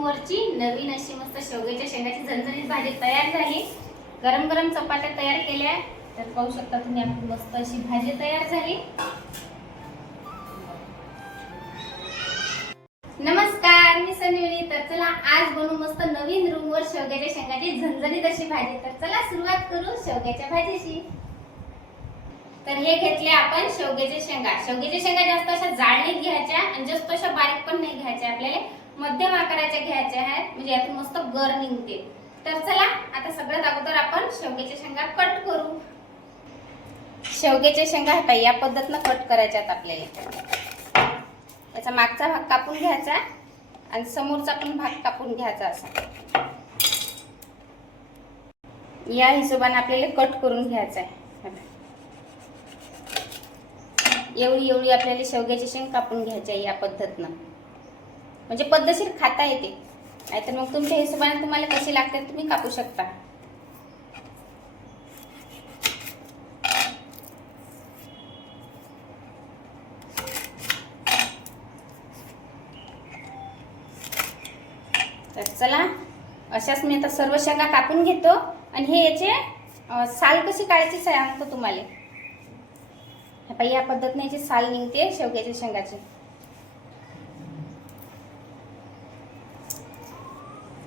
वरची नवीन अशी मस्त शेवग्याच्या शेंगाची झणझणीत भाजी तयार झाली। गरम गरम चपात्या तयार केल्या तर पाहू शकता तुम्ही आपली मस्त अशी भाजी तयार झाली। नमस्कार, मी संजीवनी। तर चला आज बनवू मस्त नवीन रूमवर शेवग्याच्या शेंगाची झणझणीत अशी भाजी। तर चला सुरुवात करू शेवग्याच्या भाजीची। तर हे घेतले आपण शेवग्याच्या शेंगा। शेवग्याच्या शेंगा जास्त अशा जाड नाही घ्यायच्या आणि जास्त अशा बारीक पण नाही घ्यायच्या, आपल्याला मध्यम आकाराच्या घ्यायच्या आहेत, म्हणजे यातून मस्त गर निघते। तर चला आता सगळ्यात अगोदर आपण शेवग्याच्या शेंगा कट करू। शेवग्याच्या शेंगा आता या पद्धतीने कट करायच्या आहेत आपल्याला। याचा मागचा भाग कापून घ्यायचा आणि समोरचा पण भाग कापून घ्यायचा असा। या हिशोबाने आपल्याला कट करून घ्यायचा आहे। एवढी एवढी आपल्याला शेवग्याची शेंग कापून घ्यायची आहे या पद्धतीने, म्हणजे पद्धतशीर खाता येते। नाहीतर मग तुमच्या हिशोबाने तुम्हाला कशी लागते तुम्ही कापू शकता। तर चला अशाच मी आता सर्व शेंगा कापून घेतो आणि हे याचे साल कशी काढायची सांगतो तुम्हाला। या पद्धतीने याची साल निघते शेवग्याच्या शेंगाची।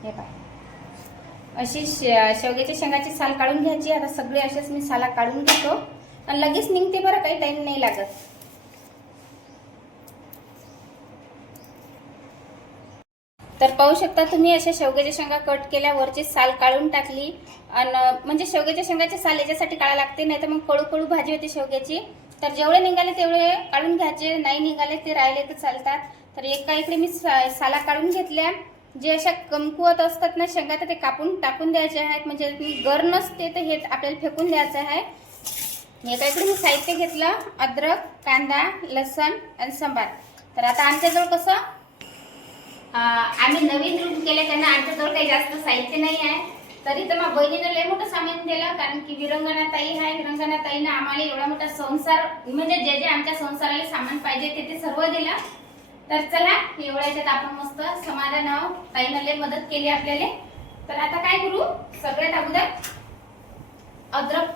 हे पहा अशी शेवग्याच्या शेंगाची साल काढून घ्यायची। आता सगळे असेच मी साला काढून घेतो आणि लगेच निघते बरं, काही टाइम नाही लागत। तर पाहू शकता तुम्ही अशा शेवग्याच्या शेंगा कट केल्या, वरची साल काढून टाकली आणि म्हणजे शेवग्याच्या शेंगाची साल याच्यासाठी काढायला लागते, नाही तर मग कडू कडू भाजी होते शेवग्याची। तर जेवढे निघाले तेवढे काढून घ्यायचे, नाही निघाले ते राहिले तर चालतात। तर एका इकडे मी साला काढून घेतल्या। जे अशा कमकुवत असतात ना शेंगा तर ते कापून टाकून द्यायचे आहेत, म्हणजे गर नसते तर हे आपल्याला फेकून द्यायचं आहे। एका इकडे मी साहित्य घेतलं, अद्रक, कांदा, लसण आणि सांबार। तर आता आमच्याजवळ कसं आम्ही नवीन रूम केले त्यांना आमच्याजवळ काही जास्त साहित्य नाही आहे। तरी तर मग बहिणीनं लय मोठं सामान दिलं, कारण की विरंगना ताई आहे। विरंगना ताईनं आम्हाला एवढा मोठा संसार, म्हणजे जे जे आमच्या संसाराला सामान पाहिजे ते सर्व दिलं। तर चला एवढ्या याच्यात आपण मस्त समाधान ताईनं लय मदत केली आपल्याला। तर आता काय करू, सगळ्यात अगोदर अद्रक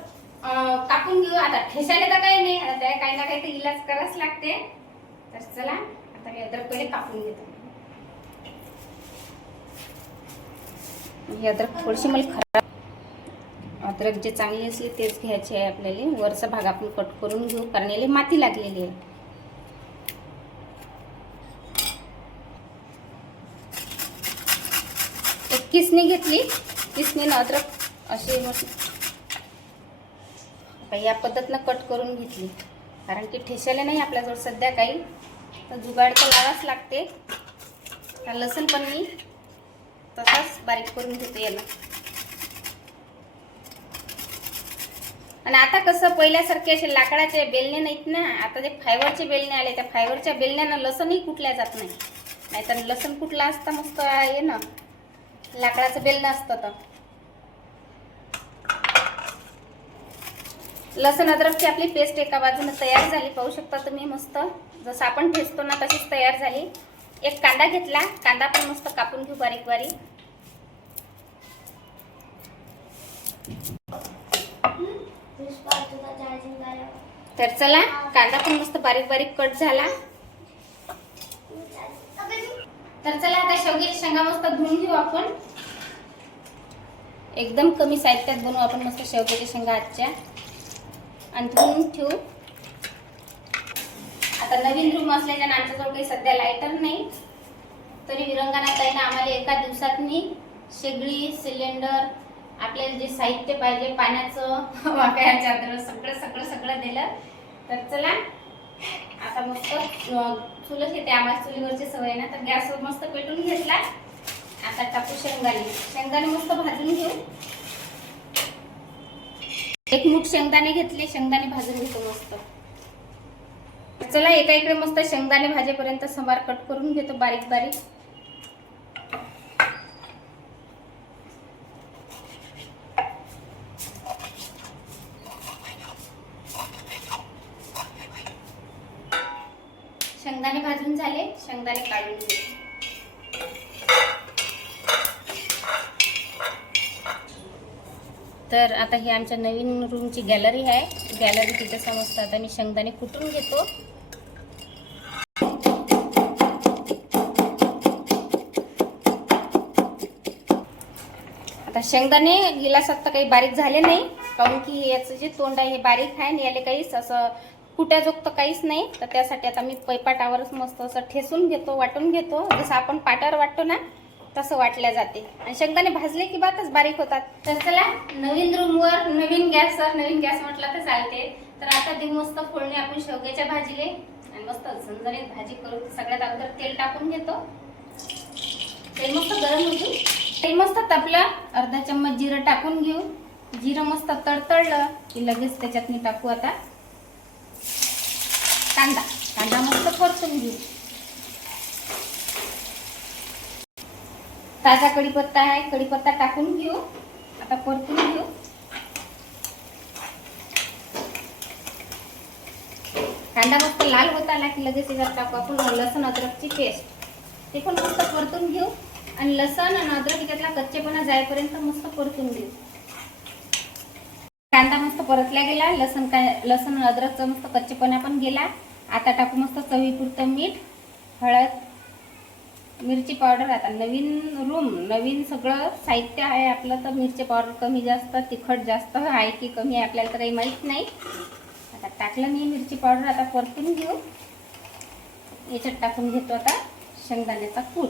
कापून घेऊ। आता ठेसायला तर काही नाही, आता त्या काही ना काही तर इलाज करावंच लागते। तर चला आता मी अद्रक पहिले कापून घेतो। ही अद्रक थोडीशी मला खराब, अद्रक जे चांगली असली तेच घ्यायचे आहे आपल्याला। वरचा भाग आपण कट करून घेऊ, कारण याला माती लागलेली आहे। एक किसणी घेतली, किसणीनं अद्रक अशी या पद्धतीनं कट करून घेतली, कारण की ठेसायला नाही आपल्याजवळ सध्या काही, तर जुगाड तर लावाच लागते। लसूण पण मी तसाच बारीक करून घेतो याला। आणि आता कसं पहिल्यासारखे असे लाकडाचे बेलणे नाहीत ना, आता जे फायबरचे बेलणे आले, त्या फायबरच्या बेलण्यानं लसणही कुटल्या जात नाही। नाहीतर लसण कुटला असता मस्त आहे ना, लाकडाचं बेलणं असतं। तर लसण अद्रकची आपली पेस्ट एका बाजूने तयार झाली, पाहू शकता तुम्ही। मस्त जसं आपण ठेचतो ना तशीच तयार झाली। एक कांदा घेतला, कांदा पण मस्त कापून घेऊ बारीक बारीक। तर चला कांदा पण मस्त बारीक बारीक कट झाला। तर चला आता शेवग्याच्या शेंगा मस्त धुवून घेऊ आपण। एकदम कमी साहित्यात बनवू आपण मस्त शेवग्याच्या शेंगा आजच्या, आणि धुवून ठेवू। आता नवीन रूम असल्याच्या आमच्याजवळ काही सध्या लायटर नाही, तरी विरंगना ताईनं आम्हाला एका दिवसात शेगडी, सिलेंडर, आपल्याला जे साहित्य पाहिजे पाण्याचं, वाकया चादर सगळं सगळं सगळं दिलं। तर चला आता मस्त चुलच येते आम्हाला, चुलीवरची सवय ना, तर गॅसवर मस्त पेटून घेतला। आता टाकू शेंगदाणे, शेंगदाणे मस्त भाजून घेऊ। एक मूठ शेंगदाणे घेतले, शेंगदाणे भाजून घेतो मस्त। चला एका इकडे मस्त शेंगदाणे भाजेपर्यंत सांबार कट करून घेतो बारीक बारीक। शेंगदाणे भाजून झाले, शेंगदाणे काढून घेऊ। तर आता ही आमच्या नवीन रूमची गॅलरी आहे. गॅलरी तिथे समजतं. आता मी शेंगदाणे कुटून घेतो. आता शेंगदाणे गिलासात तर काही बारीक झाले नाही, कारण की याचं जे तोंड आहे हे बारीक आहे आणि याला काहीच असं कुट्याजोगतं काहीच नाही. तर त्यासाठी आता मी पैपाटावरच मस्त असं ठेसून घेतो, वाटून घेतो. जसं आपण पाटावर वाटतो ना तसं वाटल्या जाते. आणि शेंगदाणे भाजले की बातच बारीक होतात. तर चला, नवीन रूमवर नवीन गॅसवर, नवीन गॅस म्हटलं तर चालते. तर आता देऊ मस्त फोडणी आपण शेवग्याच्या भाजीले आणि मस्त झणझणीत भाजी करू. सगळ्यात अगोदर तेल टाकून घेतो. तेल मस्त गरम होऊ. तेल मस्त तापलं, अर्धा चम्मच जिरं टाकून घेऊ. जिरं मस्त तडतडलं की लगेच त्याच्यात मी टाकू आता कांदा. कांदा मस्त परतून घेऊ. ताजा कढीपत्ता आहे, कढीपत्ता टाकून घेऊ. आता परतून घेऊ. कांदा मस्त लाल होत आला की लगेच याच्यात टाकू आपण लसूण अद्रकची पेस्ट. ते पण मस्त परतून घेऊ आणि लसूण आणि अद्रक याच्यातला कच्चेपणा जाईपर्यंत मस्त परतून घेऊ. कांदा मस्त परतला गेला, लसूण अद्रकचा मस्त कच्चेपणा पण गेला. आता टाकू मस्त चवीपुरतं मीठ, हळद, मिरची पावडर. आता नवीन रूम, नवीन सगळं साहित्य आहे आपलं, तर मिरची पावडर कमी जास्त, तिखट जास्त आहे की कमी आहे आपल्याला तर काही माहीत नाही. आता टाकलं मी मिरची पावडर. आता परतून घेऊ. याच्यात टाकून घेतो आता शेंगदाण्याचा कूट.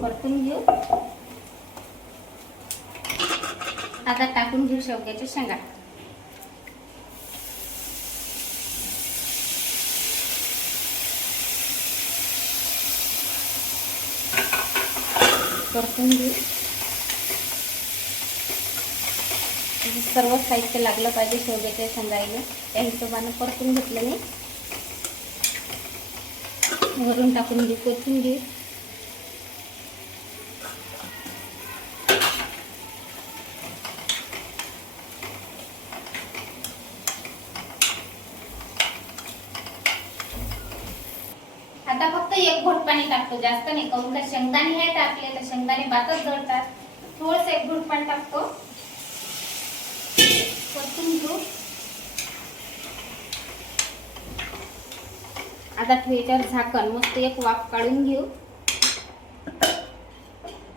परतून घेऊ. आता टाकून घेऊ शेवग्याच्या शेंगा. परतून घेऊ. सर्व साहित्य लागलं पाहिजे शेवग्याच्या शेंगायला, त्या हिशोबानं परतून घेतलं मी. वरून टाकून घेऊ कोथिंबीर. आता फक्त एक घोट पाणी टाकतो, जास्त नाही. काऊन का शेंगदाणे आहेत आपले, तर शेंगदाणे बातच जळतात. थोडंसं एक घोट पाणी टाकतो. परतून घेऊ. आता याच्यावर झाकण, मस्त एक वाफ काढून घेऊ.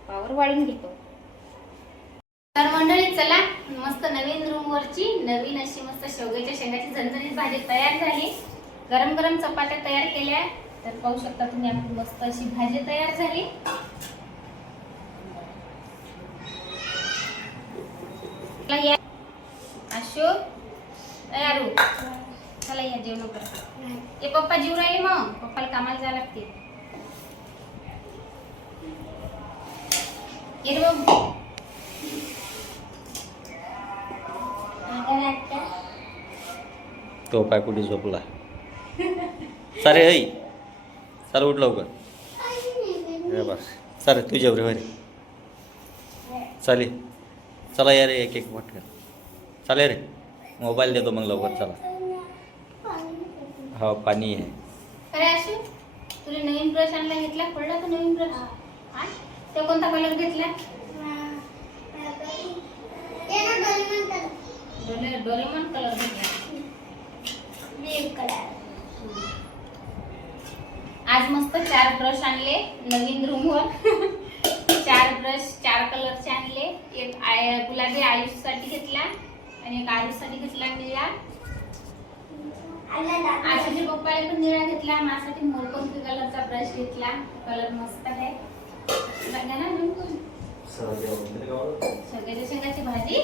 पावर वाढून घेतो. तर मंडळी चला, मस्त नवीन रूमवरची नवीन अशी मस्त शेवग्याच्या शेंगाची झणझणीत भाजी तयार झाली. गरम गरम चपात्या तयार केल्या. तर पाहू शकता तुम्ही, आपली मस्त अशी भाजी तयार झाली. आशो तयार हो. चला या जेवण करा. हे पप्पा जीव राहिले, मग पप्पाला कामाला जायला लागते. तो पाय कुठे झोपला. सारे हई चाल, उठ लवकर. बस सारे तू जेवरे बरे. चाले चला या रे, एक एक पटकन चाले रे. मोबाईल देतो मग लवकर. चला. हो पाणी आहे. अरे आशू, तुला नवीन ब्रश आणला, घेतला पडला तर नवीन ब्रश. ते कोणता कलर घेतला? डोरेमॉन कलर घेतला. आज मस्त 4 ब्रश आणले नवीन रूमवर. 4 ब्रश 4 कलरचे आणले. एक गुलाबी आयुषसाठी घेतला आणि एक आयुषसाठी घेतला निळा. आशूच्या पप्पाने पण निळा घेतला. माझ्यासाठी मोरपंखी कलरचा ब्रश घेतला. कलर मस्त आहे. शेवग्याच्या शेंगाची भाजी,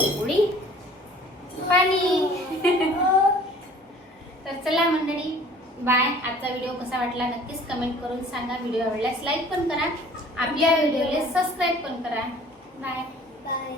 पोळी, पाणी. तर चला मंडळी, बाय. आजचा व्हिडिओ कसा वाटला नक्कीच कमेंट करून सांगा. व्हिडिओ आवडल्यास लाईक पण करा. आपल्या व्हिडिओला सबस्क्राईब पण करा. बाय.